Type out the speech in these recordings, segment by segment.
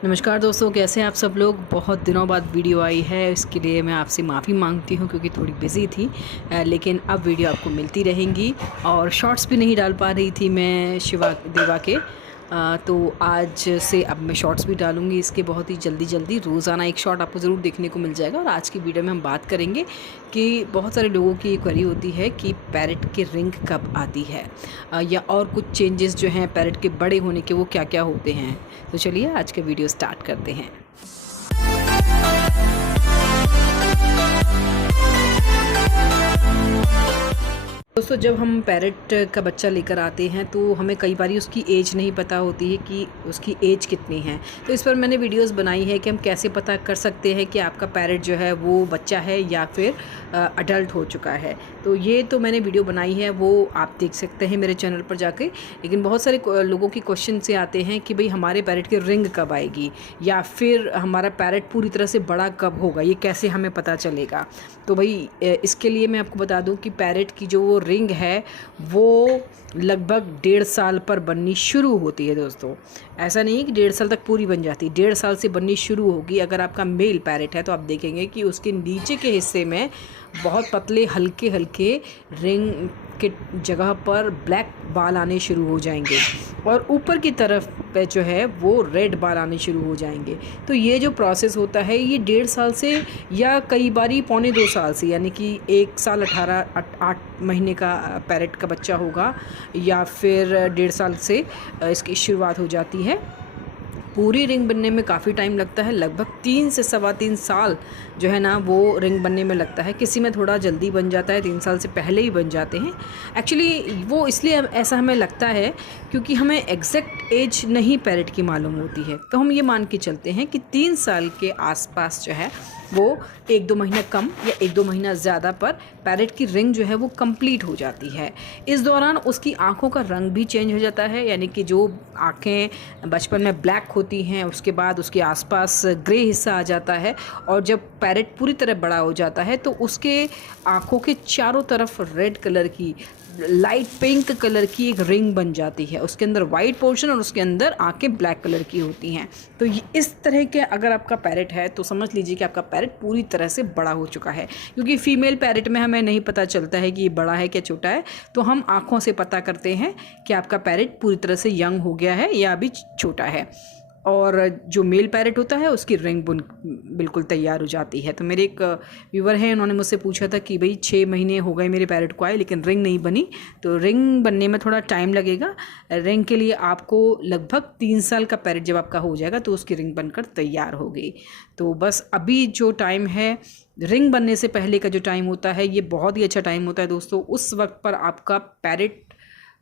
नमस्कार दोस्तों, कैसे हैं आप सब लोग। बहुत दिनों बाद वीडियो आई है, इसके लिए मैं आपसे माफ़ी मांगती हूं क्योंकि थोड़ी बिज़ी थी। लेकिन अब वीडियो आपको मिलती रहेंगी और शॉर्ट्स भी नहीं डाल पा रही थी मैं शिवा देवा के। तो आज से अब मैं शॉर्ट्स भी डालूंगी इसके बहुत ही जल्दी रोज़ाना एक शॉर्ट आपको ज़रूर देखने को मिल जाएगा। और आज की वीडियो में हम बात करेंगे कि बहुत सारे लोगों की क्वेरी होती है कि पैरेट की रिंग कब आती है, या और कुछ चेंजेस जो हैं पैरेट के बड़े होने के वो क्या क्या होते हैं। तो चलिए आज का वीडियो स्टार्ट करते हैं। दोस्तों, जब हम पैरेट का बच्चा लेकर आते हैं तो हमें कई बार उसकी एज नहीं पता होती है कि उसकी एज कितनी है। तो इस पर मैंने वीडियोस बनाई है कि हम कैसे पता कर सकते हैं कि आपका पैरेट जो है वो बच्चा है या फिर अडल्ट हो चुका है। तो ये तो मैंने वीडियो बनाई है, वो आप देख सकते हैं मेरे चैनल पर जाके। लेकिन बहुत सारे लोगों की क्वेश्चन से आते हैं कि भाई हमारे पैरेट की रिंग कब आएगी, या फिर हमारा पैरेट पूरी तरह से बड़ा कब होगा, ये कैसे हमें पता चलेगा। तो भाई इसके लिए मैं आपको बता दूं कि पैरेट की जो वो रिंग है वो लगभग 1.5 साल पर बननी शुरू होती है। दोस्तों, ऐसा नहीं है कि 1.5 साल तक पूरी बन जाती, 1.5 साल से बननी शुरू होगी। अगर आपका मेल पैरेट है तो आप देखेंगे कि उसके नीचे के हिस्से में बहुत पतले हल्के हल्के रिंग के जगह पर ब्लैक बाल आने शुरू हो जाएंगे और ऊपर की तरफ पे जो है वो रेड बाल आने शुरू हो जाएंगे। तो ये जो प्रोसेस होता है ये 1.5 साल से या कई बारी 1.25 साल से, यानी कि 1 साल 8 महीने का पैरेट का बच्चा होगा, या फिर 1.5 साल से इसकी शुरुआत हो जाती है। पूरी रिंग बनने में काफ़ी टाइम लगता है, लगभग 3 से 3.25 साल जो है ना वो रिंग बनने में लगता है। किसी में थोड़ा जल्दी बन जाता है, 3 साल से पहले ही बन जाते हैं। एक्चुअली वो इसलिए ऐसा हमें लगता है क्योंकि हमें एग्जैक्ट एज नहीं पैरेट की मालूम होती है। तो हम ये मान के चलते हैं कि 3 साल के आसपास जो है वो 1-2 महीना कम या 1-2 महीना ज़्यादा पर पैरेट की रिंग जो है वो कंप्लीट हो जाती है। इस दौरान उसकी आँखों का रंग भी चेंज हो जाता है, यानी कि जो आँखें बचपन में ब्लैक होती हैं उसके बाद उसके आसपास ग्रे हिस्सा आ जाता है। और जब पैरेट पूरी तरह बड़ा हो जाता है तो उसके आँखों के चारों तरफ रेड कलर की, लाइट पिंक कलर की एक रिंग बन जाती है। उसके अंदर वाइट पोर्शन और उसके अंदर आंखें ब्लैक कलर की होती हैं। तो इस तरह के अगर आपका पैरेट है तो समझ लीजिए कि आपका पैरेट पूरी तरह से बड़ा हो चुका है। क्योंकि फीमेल पैरेट में हमें नहीं पता चलता है कि ये बड़ा है क्या छोटा है, तो हम आँखों से पता करते हैं कि आपका पैरेट पूरी तरह से यंग हो गया है या अभी छोटा है। और जो मेल पैरेट होता है उसकी रिंग बिल्कुल तैयार हो जाती है। तो मेरे एक व्यूवर हैं, उन्होंने मुझसे पूछा था कि भाई 6 महीने हो गए मेरे पैरेट को आए लेकिन रिंग नहीं बनी। तो रिंग बनने में थोड़ा टाइम लगेगा। रिंग के लिए आपको लगभग 3 साल का पैरेट जब आपका हो जाएगा तो उसकी रिंग बनकर तैयार हो गई। तो बस अभी जो टाइम है, रिंग बनने से पहले का जो टाइम होता है ये बहुत ही अच्छा टाइम होता है दोस्तों। उस वक्त पर आपका पैरेट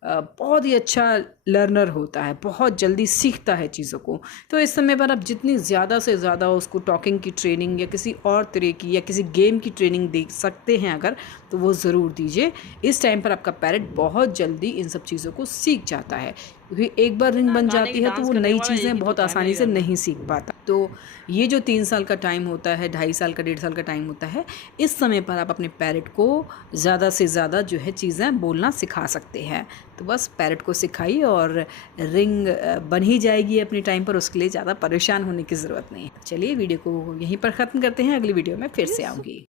बहुत ही अच्छा लर्नर होता है, बहुत जल्दी सीखता है चीज़ों को। तो इस समय पर आप जितनी ज़्यादा से ज़्यादा उसको टॉकिंग की ट्रेनिंग या किसी और तरह की या किसी गेम की ट्रेनिंग दे सकते हैं अगर, तो वो ज़रूर दीजिए। इस टाइम पर आपका पैरेट बहुत जल्दी इन सब चीज़ों को सीख जाता है। क्योंकि एक बार रिंग बन जाती है तो वो नई चीज़ें बहुत आसानी से नहीं सीख पाता। तो ये जो 3 साल का टाइम होता है, 2.5 साल का 1.5 साल का टाइम होता है, इस समय पर आप अपने पैरेट को ज़्यादा से ज़्यादा जो है चीज़ें बोलना सिखा सकते हैं। तो बस पैरेट को सिखाइए और रिंग बन ही जाएगी अपने टाइम पर। उसके लिए ज़्यादा परेशान होने की ज़रूरत नहीं है। चलिए वीडियो को यहीं पर ख़त्म करते हैं, अगली वीडियो में फिर से आऊँगी।